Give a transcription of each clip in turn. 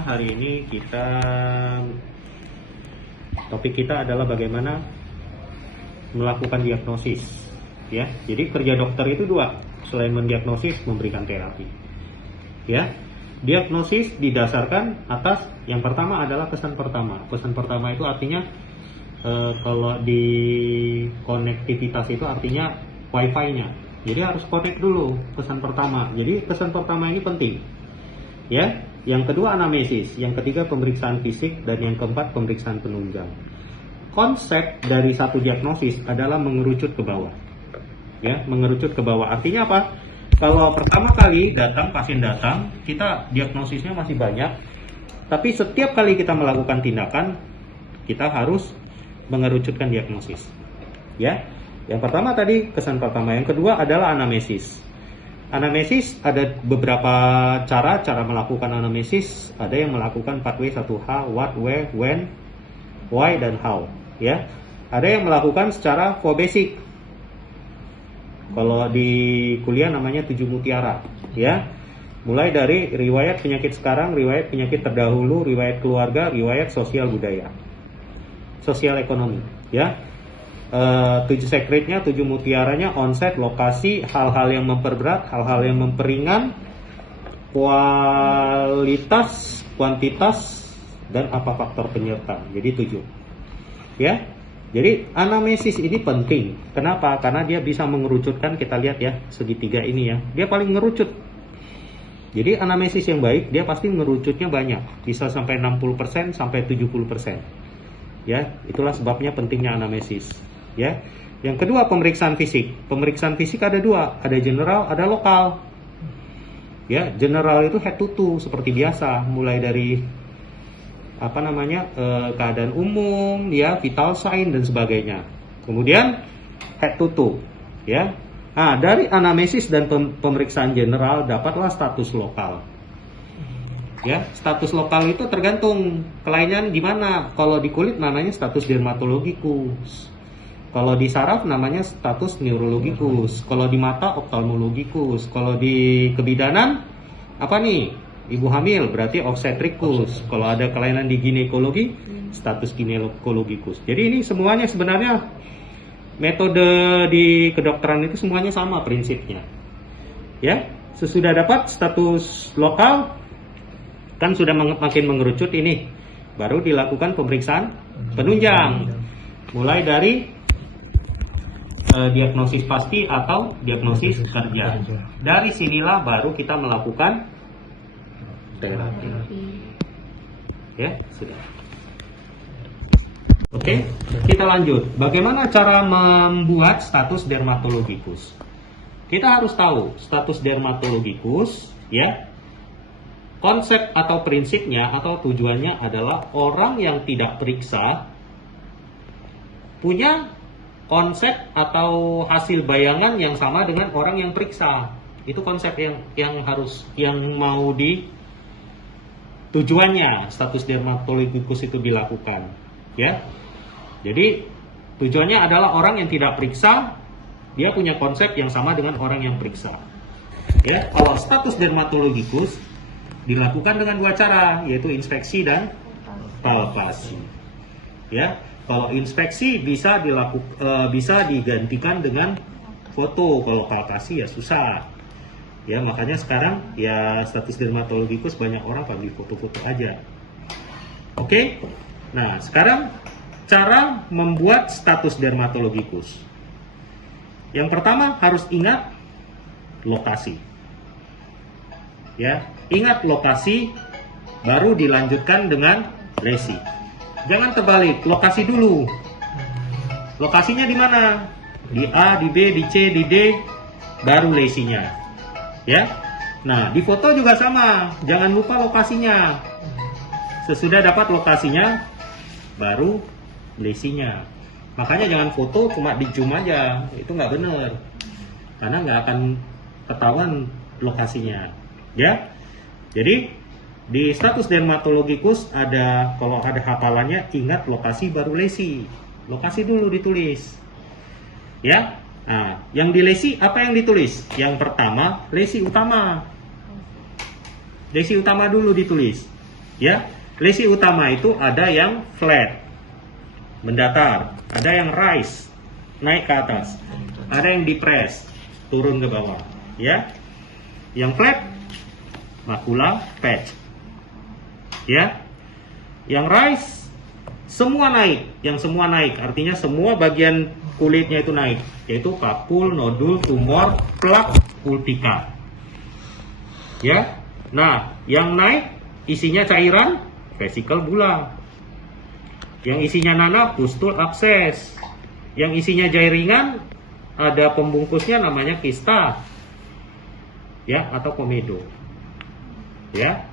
semuanya, hari ini topik kita adalah bagaimana melakukan diagnosis, ya. Jadi kerja dokter itu dua, selain mendiagnosis, memberikan terapi, ya. Diagnosis didasarkan atas yang pertama adalah pesan pertama. Pesan pertama itu artinya kalau di konektivitas itu artinya wifi-nya. Jadi harus connect dulu pesan pertama. Jadi pesan pertama ini penting, ya. Yang kedua anamnesis, yang ketiga pemeriksaan fisik, dan yang keempat pemeriksaan penunjang. Konsep dari satu diagnosis adalah mengerucut ke bawah, ya, mengerucut ke bawah. Artinya apa? Kalau pertama kali pasien datang, kita diagnosisnya masih banyak, tapi setiap kali kita melakukan tindakan, kita harus mengerucutkan diagnosis, ya. Yang pertama tadi kesan pertama, yang kedua adalah anamnesis. Anamnesis ada beberapa cara melakukan anamnesis. Ada yang melakukan 4W, 1H, what, where, when, why, dan how, ya. Ada yang melakukan secara basic. Kalau di kuliah namanya 7 mutiara, ya. Mulai dari riwayat penyakit sekarang, riwayat penyakit terdahulu, riwayat keluarga, riwayat sosial budaya, sosial ekonomi, ya. 7 secretnya, 7 mutiaranya, onset, lokasi, hal-hal yang memperberat, hal-hal yang memperingan, kualitas, kuantitas, dan apa faktor penyerta. Jadi 7, ya. Jadi anamnesis ini penting. Kenapa? Karena dia bisa mengerucutkan. Kita lihat ya, segitiga ini ya, dia paling ngerucut. Jadi anamnesis yang baik, dia pasti ngerucutnya banyak, bisa sampai 60% sampai 70%, ya. Itulah sebabnya pentingnya anamnesis, ya. Yang kedua pemeriksaan fisik. Pemeriksaan fisik ada dua, ada general, ada lokal, ya. General itu head to toe seperti biasa, mulai dari keadaan umum, ya, vital sign dan sebagainya. Kemudian head to toe, ya. Nah, dari anamnesis dan pemeriksaan general dapatlah status lokal, ya. Status lokal itu tergantung kelainan gimana. Kalau di kulit namanya status dermatologikus, kalau di saraf namanya status neurologikus, kalau di mata oftalmologikus, kalau di kebidanan apa nih, ibu hamil berarti obstetrikus, kalau ada kelainan di ginekologi status ginekologikus. Jadi ini semuanya sebenarnya metode di kedokteran itu semuanya sama prinsipnya, ya. Sesudah dapat status lokal kan sudah makin mengerucut ini, baru dilakukan pemeriksaan penunjang, mulai dari diagnosis pasti atau diagnosis kerja. Dari sinilah baru kita melakukan terapi, ya. Sudah. Oke, kita lanjut. Bagaimana cara membuat status dermatologikus? Kita harus tahu status dermatologikus, ya. Konsep atau prinsipnya atau tujuannya adalah orang yang tidak periksa punya konsep atau hasil bayangan yang sama dengan orang yang periksa. Itu konsep yang mau di tujuannya status dermatologikus itu dilakukan, ya. Jadi tujuannya adalah orang yang tidak periksa, dia punya konsep yang sama dengan orang yang periksa, ya. Kalau status dermatologikus dilakukan dengan dua cara, yaitu inspeksi dan palpasi, ya. Kalau inspeksi bisa digantikan dengan foto, kalau palpasi ya susah, ya. Makanya sekarang ya status dermatologikus banyak orang pakai foto-foto aja. Oke. Nah, sekarang cara membuat status dermatologikus. Yang pertama harus ingat lokasi, ya. Ingat lokasi, baru dilanjutkan dengan lesi. Jangan terbalik, lokasi dulu. Lokasinya di mana? Di A, di B, di C, di D, baru lesinya, ya. Nah, di foto juga sama, jangan lupa lokasinya. Sesudah dapat lokasinya, baru lesinya. Makanya jangan foto cuma di zoom aja, itu nggak benar, karena nggak akan ketahuan lokasinya, ya. Jadi di status dermatologikus ada, kalau ada hafalannya, ingat lokasi baru lesi. Lokasi dulu ditulis, ya. Nah, yang di lesi apa yang ditulis? Yang pertama lesi utama. Lesi utama dulu ditulis. Ya, lesi utama itu ada yang flat, mendatar, ada yang rise, naik ke atas, ada yang depress, turun ke bawah. Ya, yang flat makula patch. Ya, yang rise semua naik, yang semua naik artinya semua bagian kulitnya itu naik, yaitu papul, nodul, tumor, plak, ultika. Ya, nah yang naik isinya cairan, vesikel bulan. Yang isinya nanah, pustul, abses. Yang isinya jaringan, ada pembungkusnya namanya kista, ya, atau komedo. Ya,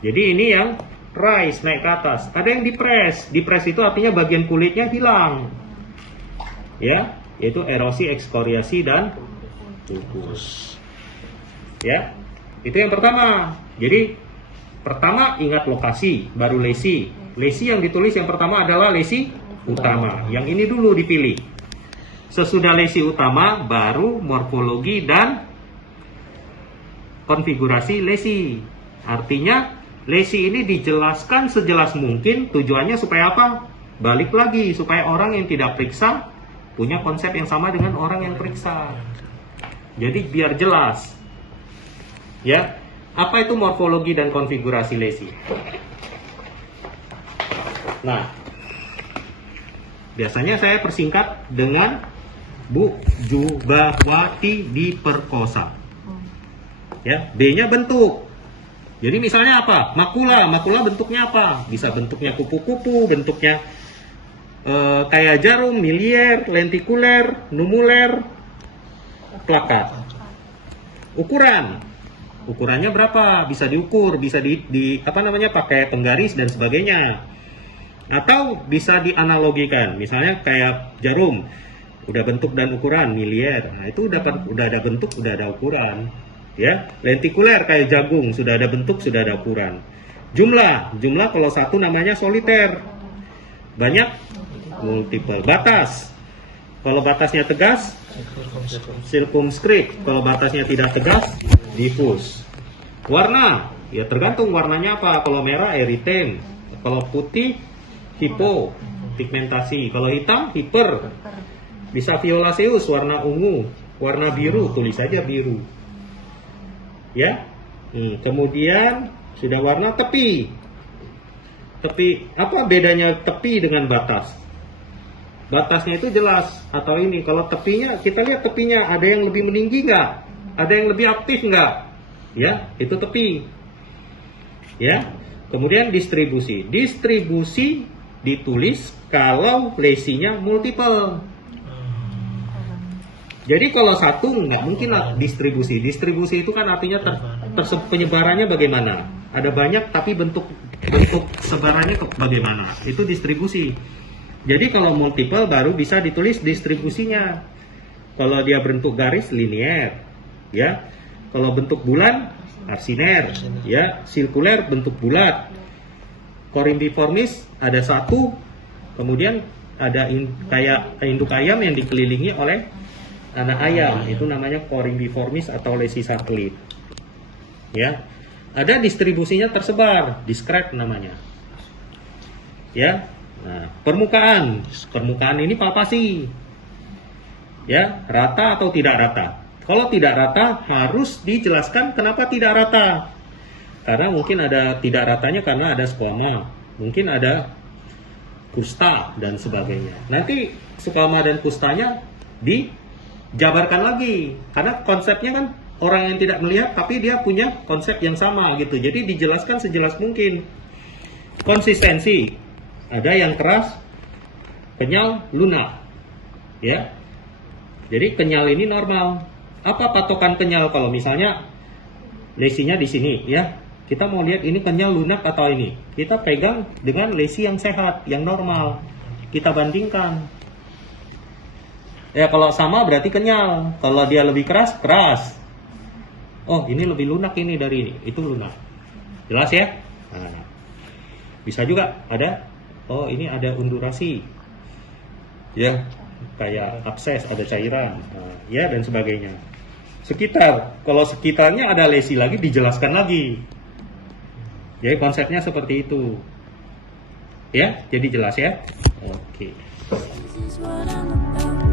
jadi ini yang rise, naik ke atas. Ada yang depress. Depress itu artinya bagian kulitnya hilang. Ya, yaitu erosi, ekskoriasi, dan pupus. Ya, itu yang pertama. Jadi, pertama ingat lokasi, baru lesi. Lesi yang ditulis yang pertama adalah lesi utama. Yang ini dulu dipilih. Sesudah lesi utama, baru morfologi dan konfigurasi lesi. Artinya, lesi ini dijelaskan sejelas mungkin, tujuannya supaya apa? Balik lagi, supaya orang yang tidak periksa punya konsep yang sama dengan orang yang periksa. Jadi biar jelas. Ya, apa itu morfologi dan konfigurasi lesi? Nah, biasanya saya persingkat dengan Bu Jubawati diperkosa. Ya, B-nya bentuk. Jadi misalnya apa? Makula. Makula bentuknya apa? Bisa bentuknya kupu-kupu, bentuknya kayak jarum, milier, lentikuler, numuler, plakat. Ukuran. Ukurannya berapa? Bisa diukur, bisa pakai penggaris dan sebagainya. Atau bisa dianalogikan. Misalnya kayak jarum, udah bentuk dan ukuran milier. Nah, itu udah ada bentuk, udah ada ukuran. Ya, lentikuler kayak jagung, sudah ada bentuk, sudah ada ukuran. Jumlah kalau satu namanya soliter, banyak multiple. Batas, kalau batasnya tegas circumscribe, kalau batasnya tidak tegas diffuse. Warna, ya tergantung warnanya apa. Kalau merah erythema, kalau putih hipo pigmentasi, kalau hitam hiper. Bisa violaceus warna ungu, warna biru tulis saja biru. Ya, kemudian sudah warna tepi. Tepi, apa bedanya tepi dengan batas? Batasnya itu jelas, atau ini kalau tepinya, kita lihat tepinya ada yang lebih meninggi nggak? Ada yang lebih aktif nggak? Ya, itu tepi. Ya, kemudian distribusi. Distribusi ditulis kalau lesinya multiple. Jadi kalau satu nggak mungkin lah distribusi. Distribusi itu kan artinya penyebarannya bagaimana? Ada banyak tapi bentuk sebarannya bagaimana? Itu distribusi. Jadi kalau multiple baru bisa ditulis distribusinya. Kalau dia bentuk garis linear, ya. Kalau bentuk bulan arsiner, ya. Sirkuler bentuk bulat. Corymbiformis ada satu, kemudian ada kayak induk ayam yang dikelilingi oleh anak ayam, itu namanya corymbiformis atau lesi satelit. Ya, ada distribusinya tersebar, discrete namanya. Ya, nah, permukaan ini palpasi. Ya, rata atau tidak rata. Kalau tidak rata harus dijelaskan kenapa tidak rata. Karena mungkin ada tidak ratanya karena ada squama, mungkin ada kusta dan sebagainya. Nanti squama dan kustanya dijabarkan lagi, karena konsepnya kan orang yang tidak melihat tapi dia punya konsep yang sama gitu. Jadi dijelaskan sejelas mungkin. Konsistensi, ada yang keras, kenyal, lunak. Ya. Jadi kenyal ini normal. Apa patokan kenyal? Kalau misalnya lesinya di sini, ya. Kita mau lihat ini kenyal, lunak atau ini. Kita pegang dengan lesi yang sehat, yang normal. Kita bandingkan. Ya, kalau sama berarti kenyal. Kalau dia lebih keras, keras. Oh, ini lebih lunak ini dari ini. Itu lunak. Jelas ya? Nah, bisa juga ada, oh ini ada undurasi. Ya, kayak abses, ada cairan. Nah, ya, dan sebagainya. Sekitar. Kalau sekitarnya ada lesi lagi, dijelaskan lagi. Jadi konsepnya seperti itu. Ya, jadi jelas ya. Oke. This is what I'm about.